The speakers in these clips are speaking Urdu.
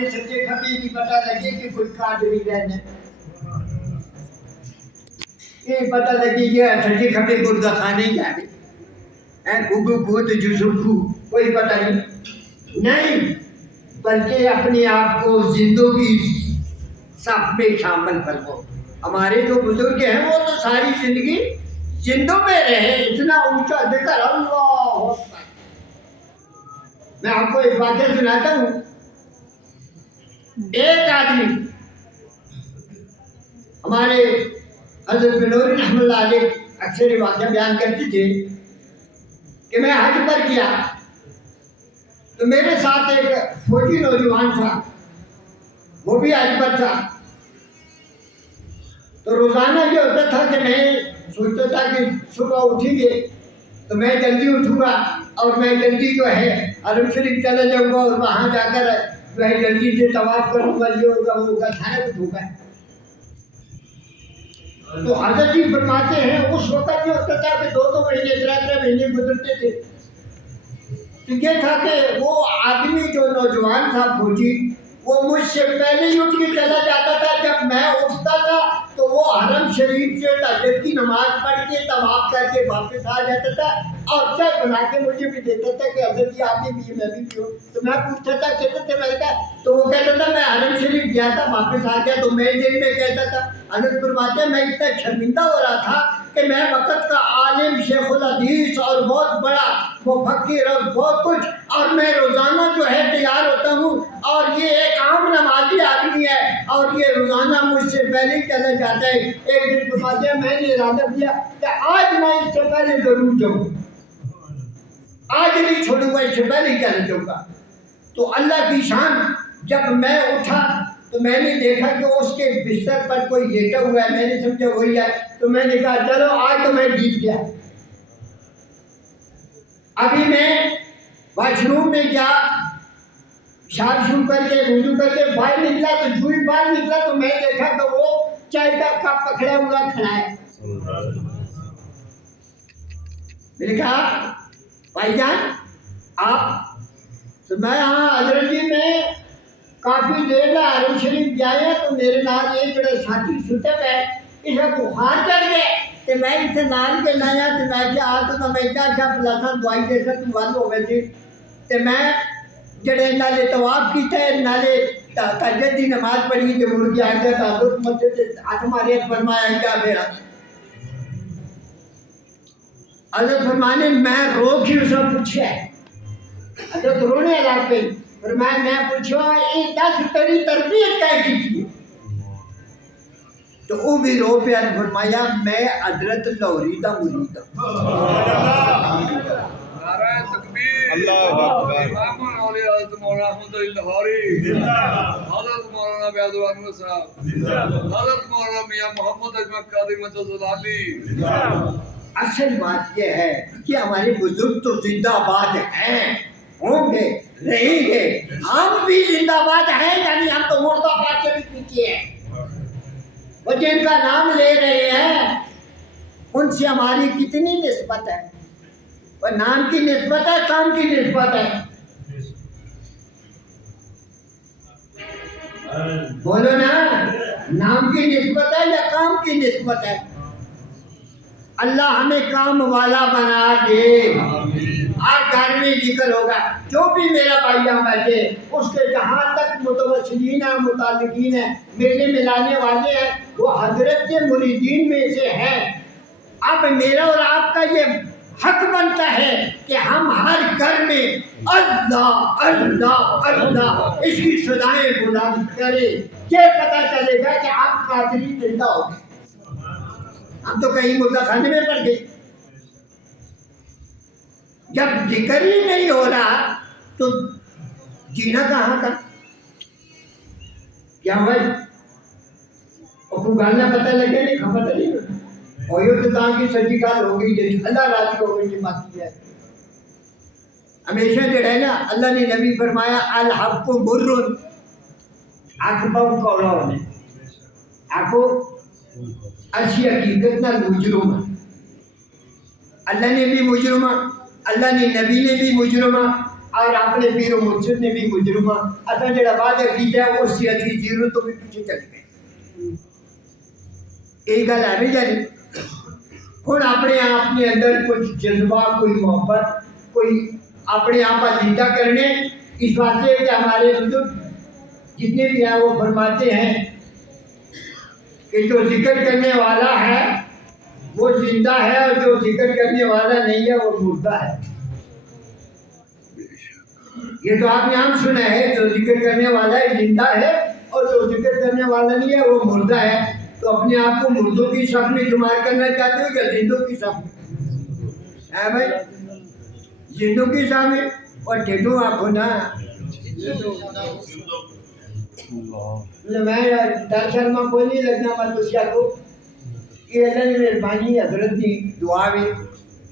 کے سچے کبھی نہیں پتا لگے کہ کوئی قادری رہنا یہ پتا لگے کہ سچے کبھی گردہ خانے جا رہے گوگو کو تو یوسف کو کوئی پتہ نہیں بلکہ اپنے آپ کو زندوں کی صف میں شامل کر دو. ہمارے جو بزرگ ہیں وہ تو ساری زندگی زندوں میں رہے اتنا اونچا ذکر اللہ اکبر. میں آپ کو ایک واقعہ سناتا ہوں. ایک آدمی ہمارے حضرت بنوری رحمۃ اللہ علیہ اکثر یہ واقعہ بیان کرتے تھے کہ میں حج پر کیا تو میرے ساتھ ایک فوجی نوجوان تھا وہ بھی حج پر تھا. تو روزانہ یہ ہوتا تھا کہ میں سوچتا تھا کہ صبح اٹھیں گے تو میں جلدی اٹھوں گا اور میں جلدی جو ہے حرم شریف چلا جاؤں گا اور وہاں جا کر جو ہے جلدی سے طواف کروں گا یہ ہوگا وہ ہوگا سارا کچھ ہوگا. تو حضرت جی فرماتے ہیں اس وقت یہ ہوتا تھا کہ 2 مہینے 3 مہینے گزرتے تھے. تو یہ تھا کہ وہ آدمی جو نوجوان تھا فوجی وہ مجھ سے پہلے ہی اٹھ کے چلا جاتا تھا. جب میں اٹھتا تھا تو وہ حرم شریف سے تہجد کی نماز پڑھ کے طواف کر کے واپس آ جاتا تھا اور چائے بنا کے مجھے بھی دیتا تھا کہ حضرت جی آپ نے بھی میں بھی پیو. تو میں پوچھتا تھا کہتے تھے میں کہا تو وہ کہتا تھا میں حرم شریف گیا تھا واپس آ گیا. تو میں دل میں کہتا تھا حضرت فرماتے ہیں میں اتنا شرمندہ ہو رہا تھا کہ میں وقت کا عالم شیخ الحدیث اور بہت بڑا مفکر اور بہت کچھ اور میں روزانہ جو ہے تیار ہوتا ہوں اور یہ ایک عام نمازی آدمی ہے اور یہ روزانہ مجھ سے پہلے چلا جاتا ہے. ایک دن فرماتے ہیں میں نے ارادہ کیا کہ آج میں اس سے پہلے ضرور جاؤں آج نہیں چھوڑوں گا اس سے پہلے چلا جاؤں گا. تو اللہ کی شان جب میں اٹھا تو میں نے دیکھا کہ اس کے بستر پر کوئی لیٹا ہوا ہے. میں نے سمجھا وہی ہے تو میں نے کہا چلو آج تو میں جیت گیا. ابھی میں واش روم میں گیا پیشاب شروع کر کے وضو کر کے باہر نکلا تو جوئی باہر نکلا تو میں دیکھا کہ وہ چائے کا کپ پکڑا ہوا کھڑا ہے. میں نے کہا بھائی جان آپ تو میں ہاں حضرت جی میں کافی دیر میں حرم شریف گیا ہے تو میرے نال ایک جڑے ساتھی ستے پے اسے بخار چڑھ گئے تو میں اسے نال کے لایا تو میں کیا آ تو میں کیا پلا تھا دوائی دے کر تو بند ہو گئے تھی تو میں جڑے نالے طواف کیتا ہے نالے تہجد دی نماز پڑھی تو مڑ کے آ گیا تو حضرت مسجد ہاتھ مارے فرمایا کیا میرا حضرت فرمانے میں رو کے اسے پوچھا حضرت رونے لگ پئی فرمایا میں پوچھا یہ 10 تیری تربیت کیا کی تھی تو وہ بھی رو پیا فرمایا میں حضرت لاہوری دا مرید ہوں. نعرہ تکبیر اللہ اکبر امام الاولیاء حضرت مولانا احمد علی لاہوری زندہ باد حضرت مولانا بیاض الانور صاحب زندہ باد حضرت مولانا میاں محمد احمد قادری مجدد العالی زندہ باد. اصل بات یہ ہے کہ ہمارے بزرگ تو زندہ باد ہیں ہوں گے رہیں گے ہم بھی زندہ باد ہیں یعنی ہم تو مردہ باد کے بھی پیچھے ہیں. وہ جن کا نام لے رہے ہیں ان سے ہماری کتنی نسبت ہے وہ نام کی نسبت ہے کام کی نسبت ہے بولو نا نام کی نسبت ہے یا کام کی نسبت ہے. اللہ ہمیں کام والا بنا دے. ہر گھر میں ذکر ہوگا جو بھی میرا بھائی یہاں بیٹھے اس کے جہاں تک متوسلین ہیں متعلقین ہیں میلے ملانے والے ہیں وہ حضرت کے مریدین میں سے ہیں. اب میرا اور آپ کا یہ حق بنتا ہے کہ ہم ہر گھر میں اللہ اللہ اللہ اس کی صدائیں بلند کریں. یہ پتہ چلے گا کہ آپ قادری زندہ ہو گئے. ہم تو کہیں مردہ خانے میں پڑ گئے. جب ذکر ہی نہیں ہو رہا تو جینا کہاں کا کیا بھائی اور کو گالنا پتہ لگے نہیں خبر نہیں اور یہ تو تاں کی سچی گال ہو گئی جیسے اللہ راضی ہو گئی یہ باقی ہے. ہمیشہ جو ہے نا اللہ نے نبی فرمایا الحق مر اکبر قولوں نے آپ کو اچھی حقیقت نہ مجرم اللہ نے بھی مجرمہ اللہ نے نبی نے بھی مجرمہ اور اپنے پیر و مرشد نے بھی مجرمہ اصل جڑا وعدہ کیتا ہے اس سے اچھی زیرو تو بھی پیچھے چل گئے. یہ گل ہے بھی جانی ہوں اپنے آپ کے اندر کچھ جذبہ کوئی محبت کوئی اپنے آپ کا زندہ کرنے اس واسطے کہ ہمارے بزرگ جتنے بھی ہیں وہ فرماتے ہیں کہ جو ذکر کرنے والا ہے وہ زندہ ہے اور جو ذکر کرنے والا نہیں ہے وہ مردہ ہے. یہ تو آپ نے عام سنا ہے جو ذکر کرنے والا ہے زندہ ہے اور جو ذکر کرنے والا نہیں ہے وہ مردہ ہے. تو اپنے آپ کو مردوں کی صف میں شمار کرنا چاہتے ہو یا زندوں کی صف میں؟ ہے بھائی زندوں کی صف میں اور ٹھیڈو آنکھو نا میں ڈر شرما کوئی نہیں لگنا من دوسرا کو یہ اللہ نے مہربانی حضرت کی دعا میں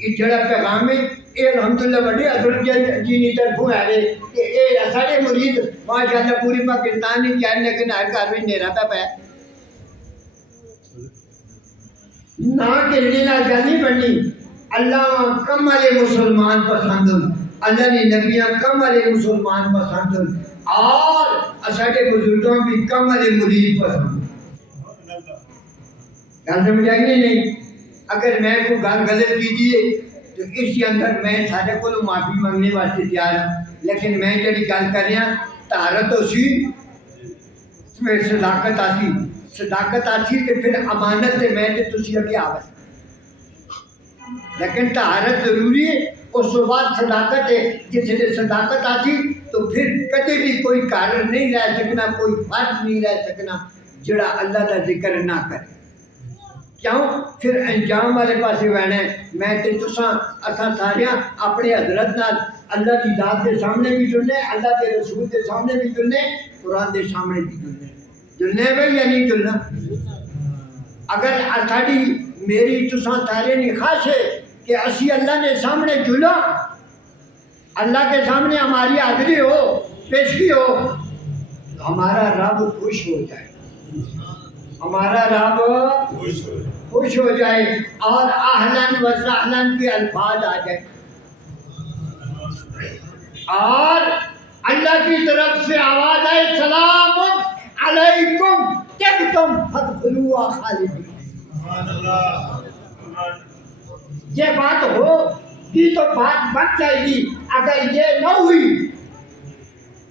یہ جڑا پیغام ہے یہ الحمدللہ بڑے حضرت جی کی طرفوں ہے کہ یہ سارے مرید ماشاء اللہ پوری پاکستان ہی کیا لیکن ہر گھر میں نیرا پہ پایا نہ کہ لیلا گل نہیں بننی. اللہ کم والے مسلمان پسند اللہ نے نبیاں کم والے مسلمان پسند اور سارے بزرگوں بھی کم والے مرید پسند. گل سمجھ آئی نہیں؟ اگر میں کوئی گل غلط کیجیے تو اس کے اندر میں سارے کو معافی مانگنے واسطے تیار ہوں لیکن میں جڑی گل کر رہا طہارت ہو سی صداقت آسی تو پھر امانت ہے میں تو تسی ابھی آوے لیکن طہارت ضروری ہے. اس کے بعد صداقت ہے جس نے صداقت آسی تو پھر کدے بھی کوئی کارن نہیں رہ سکنا کوئی فرض نہیں رہ سکنا جڑا اللہ کا ذکر نہ کرے. کیوں پھر انجام والے پاسے بہنا ہے. میں تے تساں اساں سارے اپنے حضرت نال اللہ کی ذات کے سامنے بھی جلنے اللہ کے رسول کے سامنے بھی جلنے قرآن کے سامنے بھی جلنے بھائی یا نہیں جلنا. اگر ساری میری تساں سارے نہیں خواہش ہے کہ اسی اللہ نے سامنے جلا اللہ کے سامنے ہماری حاضری ہو پیشگی ہو تو ہمارا رب خوش ہو جائے ہمارا رب خوش ہو جائے اور اہلاً و سہلاً کے الفاظ آ جائے اور اللہ کی طرف سے آواز آئے سلام علیکم طبتم فادخلوها خالدین. یہ بات ہو گی تو بات بچ جائے گی. اگر یہ نہ ہوئی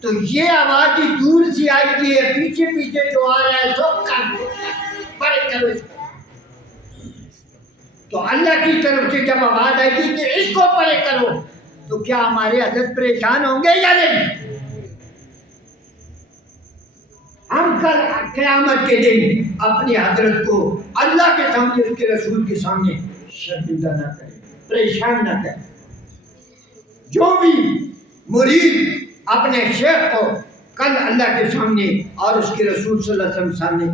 تو یہ آواز ہی دور سے آئے گی پیچھے پیچھے جو آ رہا ہے سب کام بڑے کرو اس کو. تو اللہ کی طرف سے جب آواز آئے گی کہ اس کو پرے کرو تو کیا ہمارے حضرت پریشان ہوں گے یا نہیں؟ ہم کل قیامت کے دن اپنی حضرت کو اللہ کے سامنے اس کے رسول کے سامنے شرمندہ نہ کریں پریشان نہ کریں. جو بھی مرید اپنے شیخ کو کل اللہ کے سامنے اور اس کے رسول صلی اللہ علیہ وسلم سامنے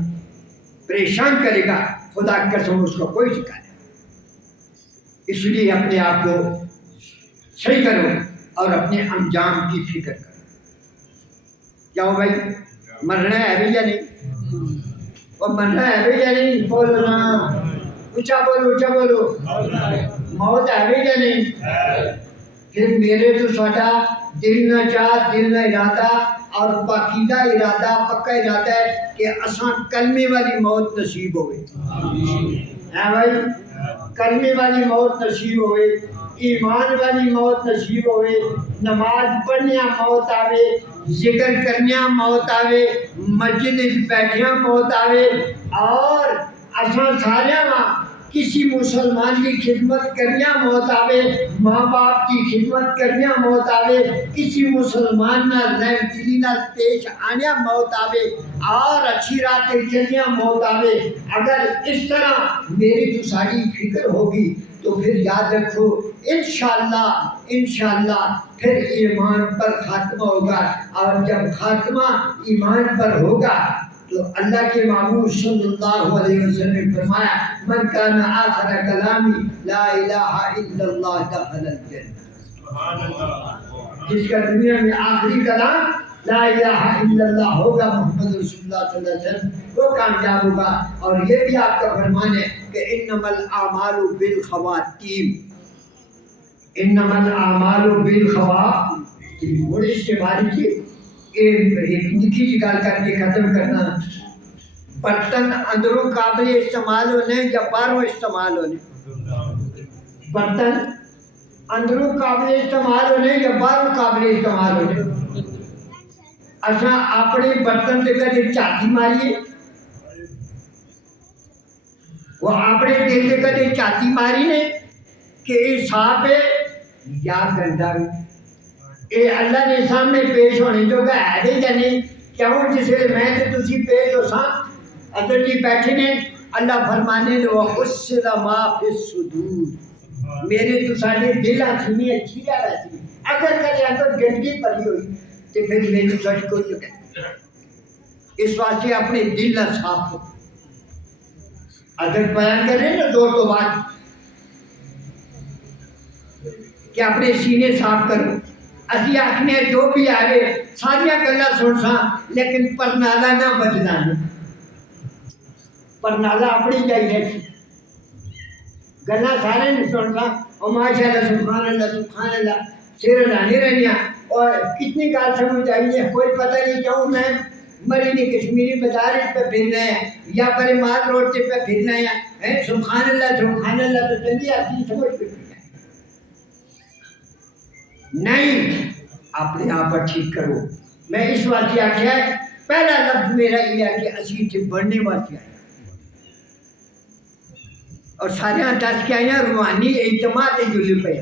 پریشان کرے گا خدا کی قسم اس کو کوئی ٹھکانا نہیں. اس لیے اپنے آپ کو صحیح کرو اور اپنے انجام کی فکر کرو. کیا ہو بھائی مرنا ہے بھی یا نہیں؟ وہ مرنا ہے بھی یا نہیں؟ بولو نا اونچا بولو موت ہے بھی یا نہیں؟ پھر میرے تو ساڈا دل نہ چاہ دل نہ ارادہ اور پاکیزہ ارادہ پکا ارادہ ہے کہ اساں کلمے والی موت نصیب ہوئے. ہے بھائی کلمے والی موت نصیب ہوئے ایمان والی موت نصیب ہوئے نماز پڑھنے موت آوے ذکر کرنے موت آوے مسجد بیٹھیا موت آوے اور اساں سارے کسی مسلمان کی خدمت کرنے موت آوے ماں باپ کی خدمت کرنے موت آوے کسی مسلمان نہ رحم دلی نہ پیش آنے موت آوے اور اچھی رات چلنے موت آوے. اگر اس طرح میری تو ساری فکر ہوگی تو پھر یاد رکھو انشاءاللہ پھر ایمان پر خاتمہ ہوگا اور جب خاتمہ ایمان پر ہوگا تو اللہ کے معبود صلی اللہ علیہ وسلم نے فرمایا من کان آخر کلامی لا الہ الا اللہ دخل الجنہ. جس کا دنیا میں آخری کلام لا الہ الا اللہ ہوگا محمد رسول اللہ صلی اللہ علیہ وسلم وہ کامیاب ہوگا. اور یہ بھی آپ کا فرمان ہے کہ انما الاعمال بالخواتیم انما الاعمال بالخواتیم مڑ اس کے بارے سے ایک نکی جی گل کر کے ختم کرنا. برتن اندروں قابل استعمال ہونے یا باہروں استعمال ہونے؟ برتن اندروں قابل استعمال ہونے یا باہروں قابل استعمال ہونے؟ اچھا اپنے برتن سے کدے چاتی ماریے؟ وہ اپنے دل سے کدے چاتی ماری نے کہ یہ صاف ہے یا گندا ہے؟ یہ اللہ کے سامنے پیش ہونے جو کہ ہے بھی یا نہیں؟ کیوں جس میں تو تسی پیش ہو سا اگر جی بیٹھے نے اللہ فرمانے نے وَحُصِّلَ مَا فِي الصُّدُورِ میرے تو سارے دل آسنی اچھی جا رہتی ہے. اگر کل اندر گندگی پڑی ہوئی تو پھر میری ساری کو جو کہتے ہیں اس واسطے اپنے دل نہ صاف ہو. اگر بیان کریں نا دور تو بعد کہ اپنے سینے صاف کرو. اسی آخنے جو بھی آئے ساریا گلا سن سا لیکن پرنالا نہ بدلا پرنالا اپنی چاہیے گلا سارے نہیں سن سا اور ماشاء اللہ سبحان اللہ سر لانے رہی اور کتنی گال سمجھ آئی ہے کوئی پتہ نہیں کیوں میں مرینی کشمیری بازار پہ پھرنا ہے یا پرے مال روڈ پہ پھرنا ہے سبحان اللہ تو چلی آتی سمجھ پہ نہیں اپنے آپ ٹھیک کرو. میں اس واسطے آخیا پہلا لفظ میرا یہ ہے کہ اسی اتنے بڑھنے واسطے آئے اور سارے دس کے آئے روحانی اجتماع تے جلی پہ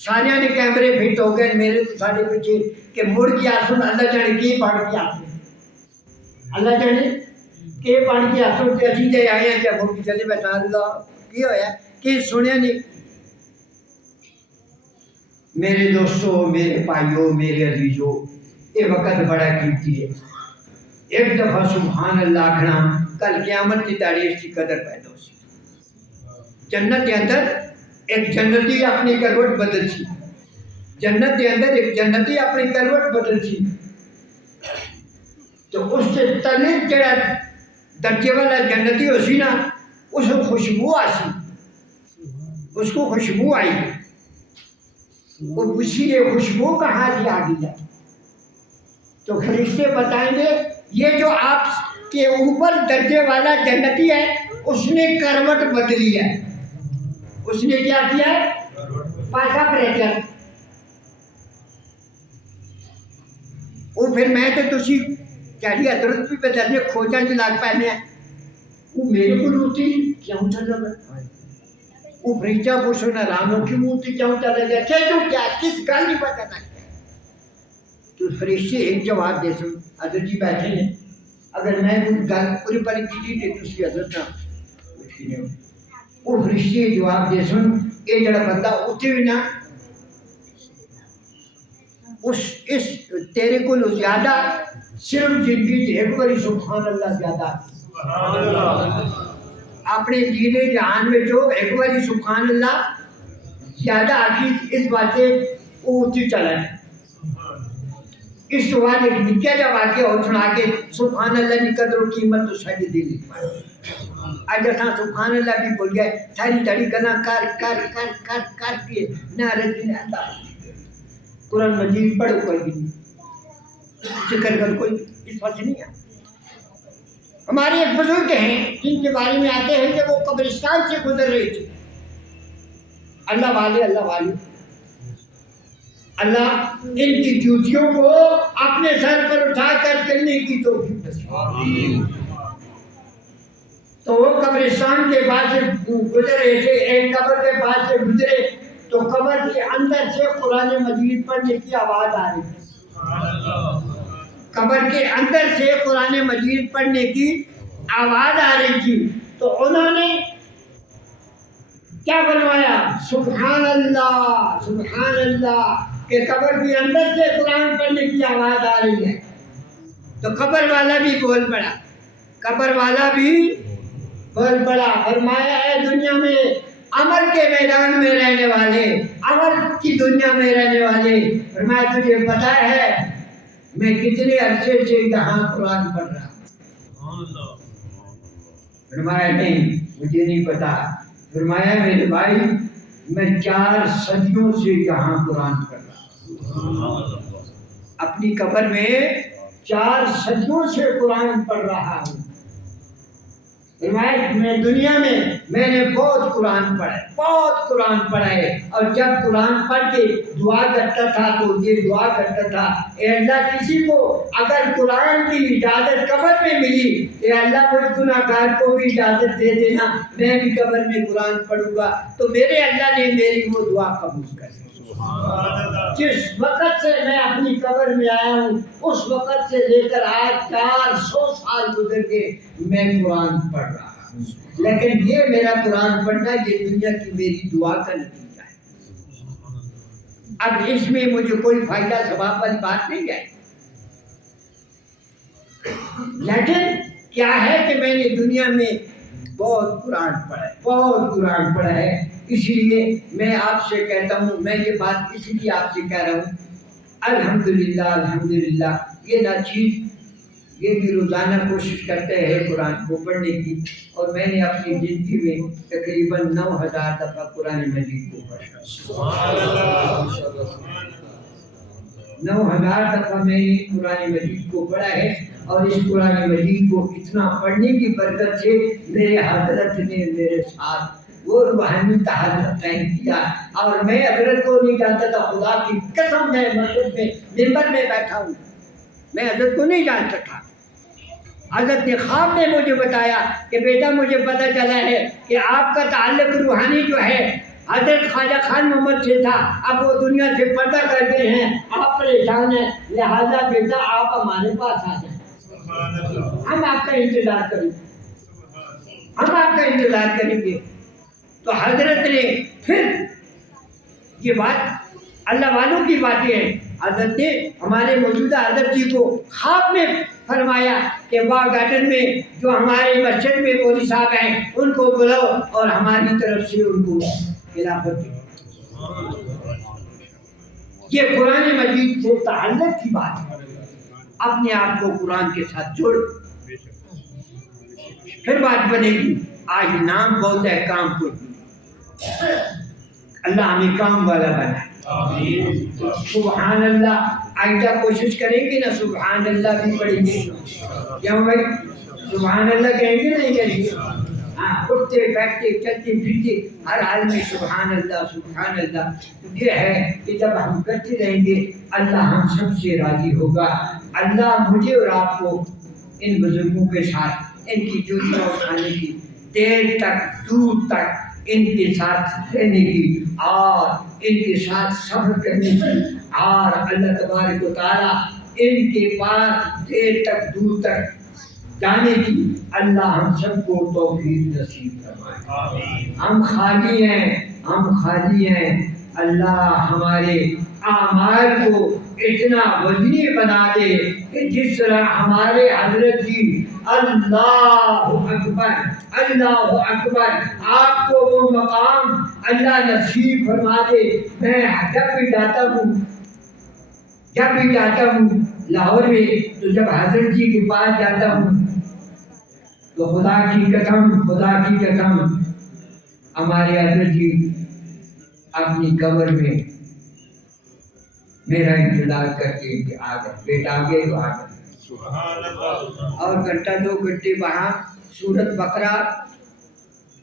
سارے نے کیمرے فٹ ہو گئے میرے تو سارے پیچھے کہ مڑ کے آسن اللہ جانے کی پڑھ کے آسن اللہ جانے کہ پڑھ کے آسن تے اسی تے آئے ہیں کہ مڑ کے چلے بیٹھا اللہ کی ہویا کہ سنیا نہیں. میرے دوستوں میرے بھائیوں میرے عزیزوں یہ وقت بڑا قیمتی ہے. ایک دفعہ سبحان اللہ آخنا کل قیامت کی تاریخ کی قدر پیدا ہو سی. جنت کے اندر ایک جنتی اپنی کروٹ بدل سی. جنت کے اندر ایک جنتی اپنی کروٹ بدل سی تو اس سے تلے جڑا درجے والا جنتی ہو سی نا اس کو خوشبو آسی اس کو خوشبو آئی وہ پوچھی یہ خوشبو کہاں سے آ گئی ہے تو فرشتے بتائیں گے یہ جو آپ کے اوپر درجے والا جنتی ہے اس نے کروٹ بدلی ہے. اس نے کیا کیا ہے پاسا پریچر وہ پھر میں تو تسی چاہیے حضرت بھی بدلنے کھوجاں جو لاگ پہنے ہیں وہ میرے کو روتی کیوں چل رہا ہے وہ فرشتہ پوچھو نہ راموں کی موتی کیوں چلے گیا کہ تو کیا کس گل نہیں پتا نہ تو فرشتے ایک جواب دے سن حضرت جی بیٹھے ہیں اگر میں کوئی گل پوری پڑی کی تھی تو اس کی حضرت نہ وہ فرشتے جواب دے سن یہ جڑا بندہ اتنے بھی نہ اس تیرے کو زیادہ صرف زندگی ایک باری سبحان اللہ زیادہ اپنے جینے جہان میں جو ایک باری سبحان اللہ زیادہ آتی اس باتیں وہ اتنی چلا ہے. اس کے بعد ایک نکیا جا واقعہ اور سنا کے سبحان اللہ کی قدر و قیمت تو ساری دل اگر ہاں سبحان اللہ بھی بول گئے ساری دڑی گنا کر کر کر کر کر کے نہ رجی نہ اللہ قرآن مجید پڑھو کوئی بھی نہیں ذکر کر کوئی اس وقت نہیں ہے. ہمارے ایک بزرگ ہیں جن کے بارے میں آتے ہیں کہ وہ قبرستان سے گزر رہے تھے اللہ والے اللہ ان کی ڈیوٹیوں کو اپنے سر پر اٹھا کر چلنے کی توفیق نصیب تو وہ قبرستان کے پاس سے گزر رہے تھے. ایک قبر کے پاس سے گزرے تو قبر کے اندر سے قرآن مجید پڑھنے کی آواز آ رہی تھی. قبر کے اندر سے قرآن مجید پڑھنے کی آواز آ رہی تھی تو انہوں نے کیا فرمایا سبحان اللہ کہ قبر کے اندر سے قرآن پڑھنے کی آواز آ رہی ہے. تو قبر والا بھی بول پڑا فرمایا اے دنیا میں عمل کے میدان میں رہنے والے عمل کی دنیا میں رہنے والے فرمایا تجھے پتہ ہے میں کتنے عرصے سے یہاں قرآن پڑھ رہا ہوں. فرمایا نہیں مجھے نہیں پتا. فرمایا میرے بھائی میں 4 صدیوں سے یہاں قرآن پڑھ رہا ہوں. اپنی قبر میں 4 سجدوں سے قرآن پڑھ رہا ہوں۔ روایت میں دنیا میں نے بہت قرآن پڑھا ہے، بہت قرآن پڑھا ہے، اور جب قرآن پڑھ کے دعا کرتا تھا تو یہ دعا کرتا تھا، اے اللہ کسی کو اگر قرآن کی اجازت قبر میں ملی، اے اللہ مجھ گناہ گار کو بھی اجازت دے دینا، میں بھی قبر میں قرآن پڑھوں گا، تو میرے اللہ نے میری وہ دعا قبول کر لی۔ جس وقت سے میں اپنی قبر میں آیا ہوں اس وقت سے لے کر آج 400 سال گزر کے میں قرآن پڑھ رہا ہوں، لیکن یہ میرا قرآن پڑھنا یہ دنیا کی میری دعا کا نتیجہ ہے۔ اب اس میں مجھے کوئی فائدہ ثواب والی بات نہیں ہے، لیکن کیا ہے کہ میں نے دنیا میں بہت قرآن پڑھا ہے، بہت قرآن پڑھا ہے، اس لیے میں آپ سے کہتا ہوں، میں یہ بات اس لیے آپ سے کہہ رہا ہوں، الحمدللہ الحمدللہ یہ ناچیز یہ بھی روزانہ کوشش کرتے ہیں قرآن کو پڑھنے کی، اور میں نے اپنی زندگی میں تقریباً 9000 دفعہ قرآن مجید کو پڑھا، 9000 دفعہ میں نے قرآن مجید کو پڑھا ہے، اور اس قرآن مجید کو اتنا پڑھنے کی برکت سے میرے حضرت نے میرے ساتھ وہ روحانی تعلق قائم کیا، اور میں حضرت کو نہیں جانتا تھا، خدا کی قسم میں مسجد میں ممبر میں بیٹھا ہوں، میں حضرت کو نہیں جانتا تھا۔ حضرت نے خواب میں مجھے بتایا کہ بیٹا مجھے پتہ چلا ہے کہ آپ کا تعلق روحانی جو ہے حضرت خواجہ خان محمد سے تھا، اب وہ دنیا سے پردہ کر گئے ہیں، آپ پریشان ہیں، لہذا بیٹا آپ ہمارے پاس آ جائیں، ہم آپ کا انتظار کریں گے، ہم آپ کا انتظار کریں گے۔ تو حضرت نے پھر یہ بات اللہ والوں کی باتیں ہیں، حضرت نے ہمارے موجودہ حضرت جی کو خواب میں فرمایا کہ واہ گارڈن میں جو ہمارے مسجد میں مودی صاحب ہیں ان کو بلاؤ اور ہماری طرف سے ان کو خلافت دو۔ یہ قرآن مجید سے تعلق کی بات ہے، اپنے آپ کو قرآن کے ساتھ جوڑو، پھر بات بنے گی۔ آج نام بہت ہے، کام کوئی نہیں، اللہ ہمیں کام والا بنائے۔ سبحان اللہ آئندہ کوشش کریں گے نا، سبحان اللہ بھی پڑھیں گے، کیوں بھائی سبحان اللہ کہیں گے نہیں کہیں گے؟ ہاں، اٹھتے بیٹھتے چلتے پھرتے ہر حال میں سبحان اللہ سبحان اللہ۔ یہ ہے کہ جب ہم کرتے رہیں گے اللہ ہم سب سے راضی ہوگا۔ اللہ مجھے اور آپ کو ان بزرگوں کے ساتھ ان کی جوتیاں اٹھانے کی، دیر تک دور تک ان کے ساتھ رہنے کی اور ان کے ساتھ سفر کرنے کی، اور اللہ تبارک و تعالیٰ ان کے پاس دیر تک دور تک جانے کی اللہ ہم سب کو توفیق نصیب فرمائے۔ ہم خالی ہیں، ہم خالی ہیں، اللہ ہمارے اعمال کو اتنا وزنی بنا دے کہ جس طرح ہمارے حضرت جی اللہ اکبر اللہ اکبر، آپ کو وہ مقام اللہ نصیب فرما دے۔ میں جب بھی جاتا ہوں لاہور میں، تو جب حضرت جی کے پاس جاتا ہوں تو خدا کی قسم ہمارے حضرت جی اپنی قبر میں میرا انتظار کرتے کہ آ گئے، بیٹا آ گئے تو آ گئے، اور گھنٹہ 2 گھنٹے وہاں سورۃ بقرہ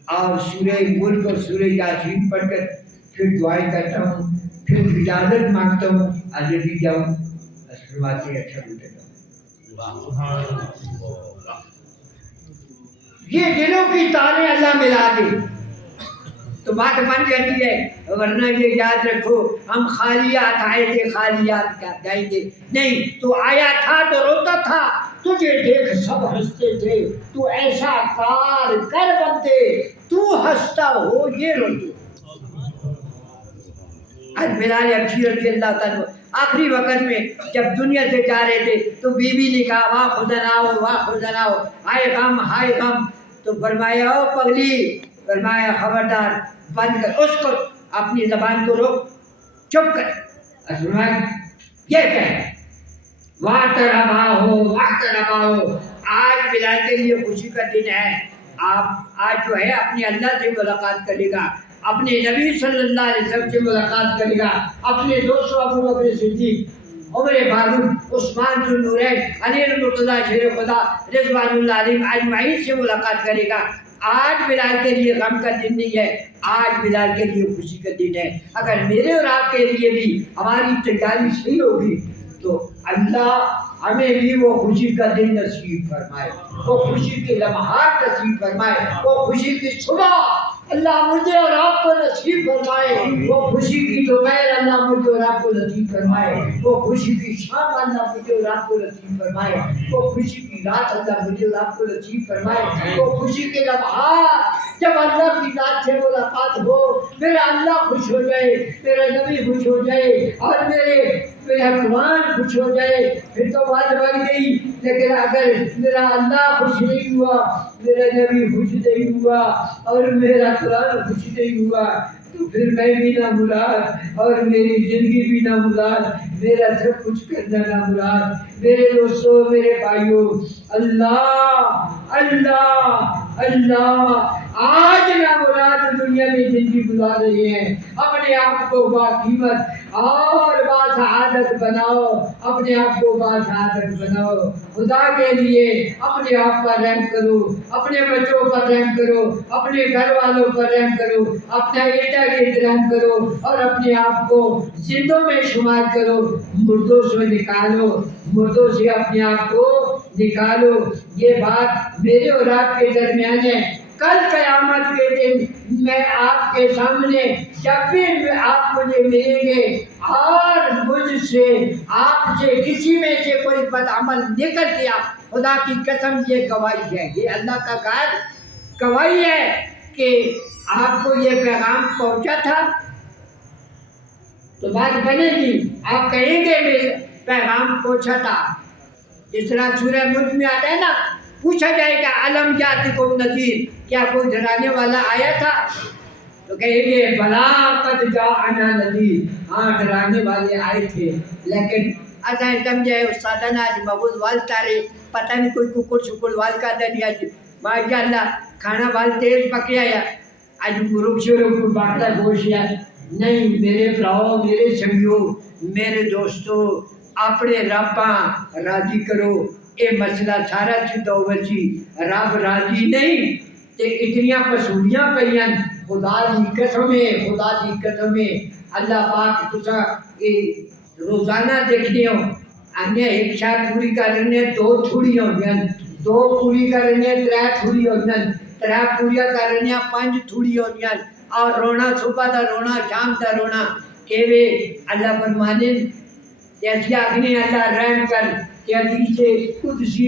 اور سورہ ملک اور سورہ یاسین پڑھ کر پھر دعائیں کرتا ہوں، پھر اجازت مانگتا ہوں، حضرت جی جاؤں باتیں اچھا بیٹے جاؤں۔ یہ دلوں کی تاریں اللہ ملا دے تو بات بن جاتی ہے، ورنہ یہ یاد رکھو ہم خالیات آئے تھے خالیات کیا جائیں گے نہیں۔ تو آیا تھا تو روتا تھا، تجھے دیکھ سب ہنستے تھے، تو ایسا کار کر بنتے تو ہنستا ہو یہ روتے۔ بلال حبشی رضی اللہ تعالیٰ آخری وقت میں جب دنیا سے جا رہے تھے تو بیوی نے کہا واہ خزناؤ ہائے غم ہائے غم، تو فرمایا او پگلی، فرمایا خبردار بند کر اس کو، اپنی زبان کو روک، چپ کر۔ فرمایا یہ کہہ واہ ترباؤ آج بلال کے لیے خوشی کا دن ہے، آپ آج جو ہے اپنی اللہ سے ملاقات کرے گا، اپنے نبی صلی اللہ علیہ وسلم سے ملاقات کرے گا، اپنے دوستوں ابو بکر صدیق، عمر فاروق، عثمان ذو النورین، علی المرتضیٰ شیر خدا رضوان اللہ علیہم اجمعین سے ملاقات کرے گا۔ آج بلال کے لیے غم کا دن نہیں ہے، آج بلال کے لیے خوشی کا دن ہے۔ اگر میرے اور آپ کے لیے بھی ہماری تیاری صحیح ہوگی تو اللہ ہمیں بھی وہ خوشی کا دن نصیب فرمائے، وہ خوشی کے لمحات نصیب فرمائے، وہ خوشی کی صبح اللہ مجھے اور آپ کو نصیب فرمائے، وہ خوشی کی دوپہر اللہ مجھے اور آپ کو نصیب فرمائے، وہ خوشی کی شام اللہ مجھے اور آپ کو نصیب فرمائے، وہ خوشی کی رات اللہ مجھے اور آپ کو نصیب فرمائے، وہ خوشی کے لمحات جب اللہ کی ذات سے ملاقات ہو، میرا اللہ خوش ہو جائے، میرا نبی خوش ہو جائے اور میرا قرآن خوش ہو جائے، پھر تو بات بن گئی۔ لیکن اگر میرا اللہ خوش نہیں ہوا، میرا نبی خوش نہیں ہوا اور میرا قرآن خوش نہیں ہوا تو پھر میں بھی نہ مراد اور میری زندگی بھی نہ مراد، میرا سب کچھ کرنا نہ مراد۔ میرے دوستوں، میرے بھائیوں، اللہ اللہ اللہ آج نہ مراد دنیا میں زندگی گزار رہے ہیں، اپنے آپ کو باقیمت اور باسعادت بناؤ، اپنے آپ کو باسعادت بناؤ، خدا کے لیے اپنے آپ پر رحم کرو، اپنے بچوں پر رحم کرو، اپنے گھر والوں پر رحم کرو، اپنا ارد گرد رحم کرو اور اپنے آپ کو زندوں میں شمار کرو، مردوں سے نکالو، مردوں سے اپنے آپ کو نکالو۔ یہ بات میرے اور آپ کے درمیان ہے۔ کل قیامت کے دن میں آپ کے سامنے جب بھی آپ مجھے ملیں گے اور مجھ سے آپ سے کسی میں سے کوئی بد عمل نکل گیا، خدا کی قسم یہ گواہی ہے، یہ اللہ کا گھر گواہی ہے کہ آپ کو یہ پیغام پہنچا تھا تو بات بنے گی، آپ کہیں گے میرے پیغام پہنچا تھا۔ جس طرح سورہ ملک میں آتا ہے نا، پوچھا جائے گا الم یاتکم نذیر، کیا کوئی ڈرانے والا آیا تھا؟ تو کہیں گے بلا قد جاءنا نذیر، ہاں ڈرانے والے آئے تھے، لیکن اساں سمجھے استادانہ آج مغز وال تارے پتہ نہیں کوئی ککڑ شکڑ وال کا دنیا ماشاء اللہ کھانا وال تیز پکیا یا آج گروپ شروع کو باقلا گوشت یا نہیں۔ میرے پراؤ، میرے سنگیو، میرے دوستو، اپنے رباں راضی کرو، اے مسئلہ سارا سدھا ہووسی۔ رب راضی نہیں تے اتنیاں پسوڑیاں پئیاں، خدا دی قسم ہے، خدا دی قسم ہے۔ اللہ پاک تساں روزانہ دیکھتے ہو آنے ایک شاہ پوری کرنے دو تھوڑی ہوندیاں، دو پوری کرنے ترے تھوڑی ہوندیاں، ترے پوریاں کرنے پانچ تھوڑی ہوندیاں، اور رونا صبح دا رونا شام دا رونا کہ وے اللہ فرمانے جیسی آگنے اللہ رحم کر کہ حدیث قدسی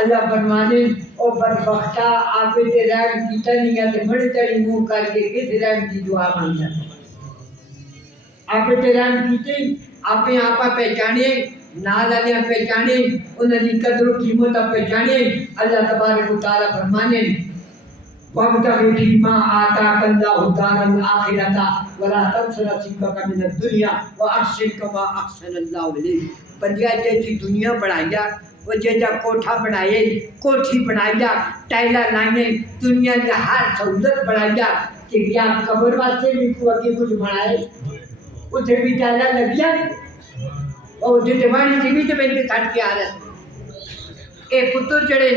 اللہ فرمانے او بدبختہ آپ تے رحم کیتا نہیں ہے تے بڑے تیری منہ کر کے کس رحم کی دعا مانگتا آپ تے رحم کیتے آپ آپا پہچانے نال علیہ پہچانے انہوں نے قدر و قیمت پہچانے۔ اللہ تبارک و تعالیٰ فرمانے وَابْتَغِ فِيمَا آتَاكَ اللَّهُ الدَّارَ الْآخِرَةَ وَلَا تَنْسَ نَصِيبَكَ مِنَ الدُّنْيَا وَأَحْسِنْ كَمَا أَحْسَنَ اللَّهُ إِلَيْكَ۔ بندیا جیسی دنیا بنایا، وہ جیسا کوٹھا بنائے، کوٹھی بنایا، ٹائلہ لائیں، دنیا کی ہر سہولت بنایا کہ کیا قبر واسطے بھی کوئی کچھ بنائے، اتنے بھی ٹائلہ لگیا اور اتنے جمانی جی بھی تو میں کٹ کے آ رہا اے پتر جڑے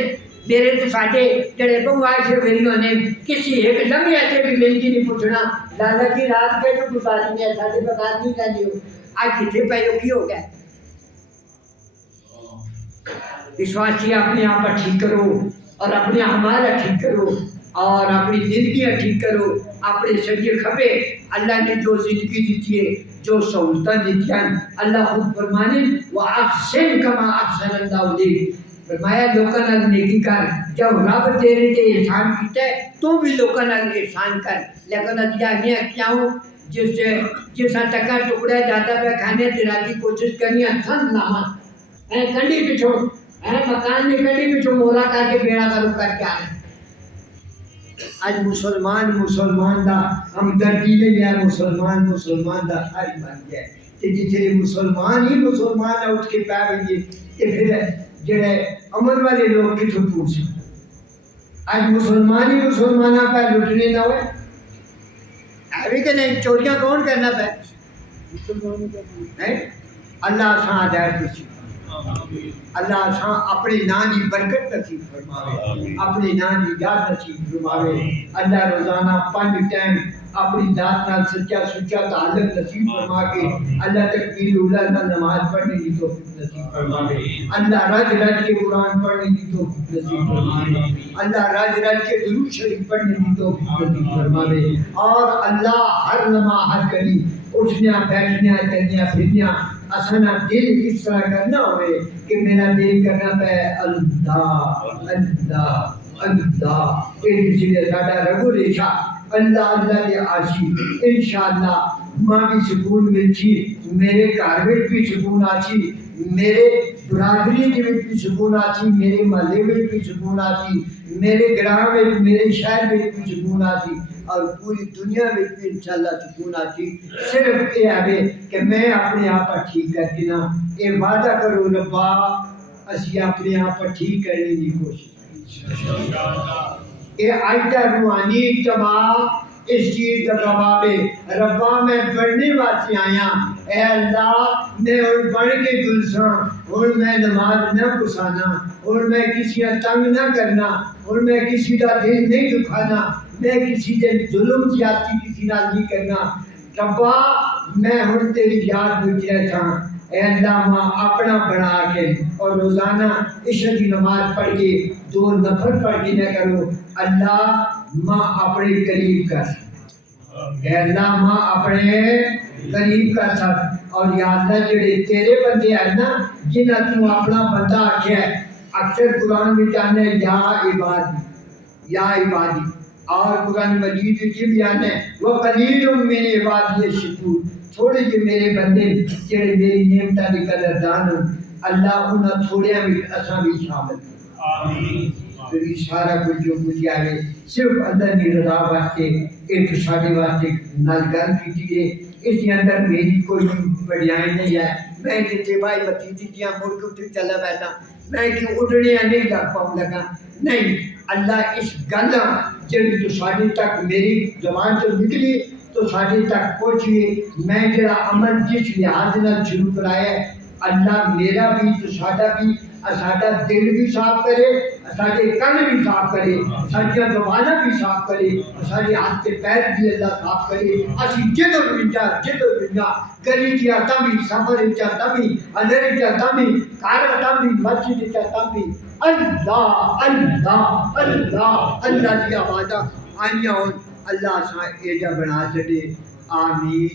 میرے تو ساڈے جڑے بہو آئے سے ویلیوں نے کسی ایک لمحے سے بھی میری نہیں پوچھنا لالا کی رات کے جو گزاری ہے ساڈے بغیر نہیں کہنے ہو آج کتنے پیو کی ہو گیا۔ اس واسطے اپنے آپ ٹھیک کرو اور اپنے اعمال ٹھیک کرو اور اپنی زندگیاں ٹھیک کرو، اپنے سجے کھبے اللہ نے جو زندگی دیتی ہے، جو سہولتیں دیتی ہیں، اللہ خود فرمانے وَأَحْسِنْ كَمَا أَحْسَنَ اللَّهُ إِلَيْكَ، فرمایا لوکاں نال نیکی کر، جب رب تیرے تے احسان کیتا ہے تو بھی لوکاں نال احسان کر۔ لیکن ادیا نہیں کیوں جس ٹکا ٹکڑا جاتا پہ کھانے تیرا کی کوشش کرنی سن لاما اے کنڈی پچھو اے مکان میں کنڈی پچھو مولا کر کے بیڑا کرو کر کے آ رہے۔ آج مسلمان دا ہمدردی نہیں ہے، مسلمان دا خالی بن گیا ہے۔ جتنے مسلمان ہی مسلمان اٹھ کے پہ بھئیے کہ پھر جڑے امن والے لوگ کتوں پوچھ آج مسلمان ہی مسلمانہ پہ لٹنے نہ ہوئے۔ ہے بھی کہ نہیں؟ چوریاں کون کرنا پہ اللہ سان ہدایت نصیب، اللہ سان اپنے نام کی برکت نصیب فرماوے، اپنے نام کی یاد نصیب فرماوے۔ اللہ روزانہ 5 ٹائم اپنی ذات نال سچا سچا تعلق نصیب فرما کے اللہ تکبیر اولا نال نماز پڑھنے کی توفیق نصیب فرماوے۔ اللہ رج رج کے قرآن پڑھنے کی توفیق نصیب فرماوے۔ اللہ رج رج کے درود شریف پڑھنے کی توفیق نصیب فرماوے۔ اور اللہ ہر لمحہ ہر گھڑی اٹھنا بیٹھنا چلنا پھرنا اصلا دل اس طرح کرنا ہوئے کہ میرا دل کرنا پہ اللہ اللہ اللہ، یہ کسی نے ساڈا رگو ریشا اللہ اللہ کے عاشی انشاءاللہ ماں بھی سکون ملچی، میرے گھر میں بھی سکون آچی، میرے برادری کے بھی سکون آچی، میرے محلے میں بھی سکون آچی، میرے گراہ میں میرے شہر میں بھی سکون آچی، اور پوری دنیا میں بھی انشاءاللہ سکون آچی۔ صرف یہ ہے کہ میں اپنے آپ پر ٹھیک کر کے نا یہ وعدہ کرو ربا اسی اپنے آپ پر ٹھیک کرنے کی کوشش کہ آئیتا روحانی اجتماع اس چیز کا کبابے ربا میں بڑھنے واسطے آیا، اے اللہ میں اور بڑھ کے گلساں اور میں نماز نہ پسانا اور میں کسی کا تنگ نہ کرنا اور میں کسی کا دل نہیں دکھانا، میں کسی کے ظلم زیادتی کسی نال نہیں کرنا۔ ربا میں ہن تیری یاد وچ رہتا، اے اللہ ماں اپنا بنا کے اور روزانہ عشاء کی نماز پڑھ کے 2 نفل پڑھ کے نہ کرو، اللہ ماں اپنے قریب کر، اے اللہ ماں اپنے قریب کر سب۔ اور یا اللہ جڑے تیرے بندے ہیں نا جنہاں تو اپنا بندہ آکھیا ہے، اکثر قرآن میں جانے یا عبادی یا عبادی، اور قرآن مجید کی بیان ہے وَقَلِيلٌ مِّنْ عِبَادِيَ الشَّكُورُ، تھوڑے جو میرے بندے جڑے میری نعمتاں دی قدردان ہوں، اللہ انہاں تھوڑیاں بھی اساں بھی شامل آمین۔ تو یہ سارا کچھ جو کچھ آئے صرف اللہ کی رضا واسطے ایک ساڈے واسطے نال گل کیتی ہے، اس کے اندر میری کوئی بڑیائی نہیں ہے، میں جتنے بھائی بتیجی کیا ملک اٹھ چلا بیٹھا، میں کہ اٹھنے نہیں لگ پاؤں لگا، نہیں، اللہ اس گل جڑی تو ساڈے تک میری زبان تو نکلی تو ساڈے تک پہنچیے، میں جڑا عمل جس لحاظ نال شروع کرایا ہے اللہ میرا بھی تو ساڈا بھی ساڈا دل بھی صاف کرے، ساڈے کن بھی صاف کرے، ساڈیاں زباناں بھی صاف کرے، ساڈے ہاتھ تے پیر بھی اللہ صاف کرے، اسی جدو ونجا گلی چا تمی سفر چا تمی اندر چا تمی گھر تمی مسجد چا تمی اللہ اللہ اللہ اللہ دی آوازاں آئیاں ہون، اللہ سا ایجا بنا چھڑے، آمین۔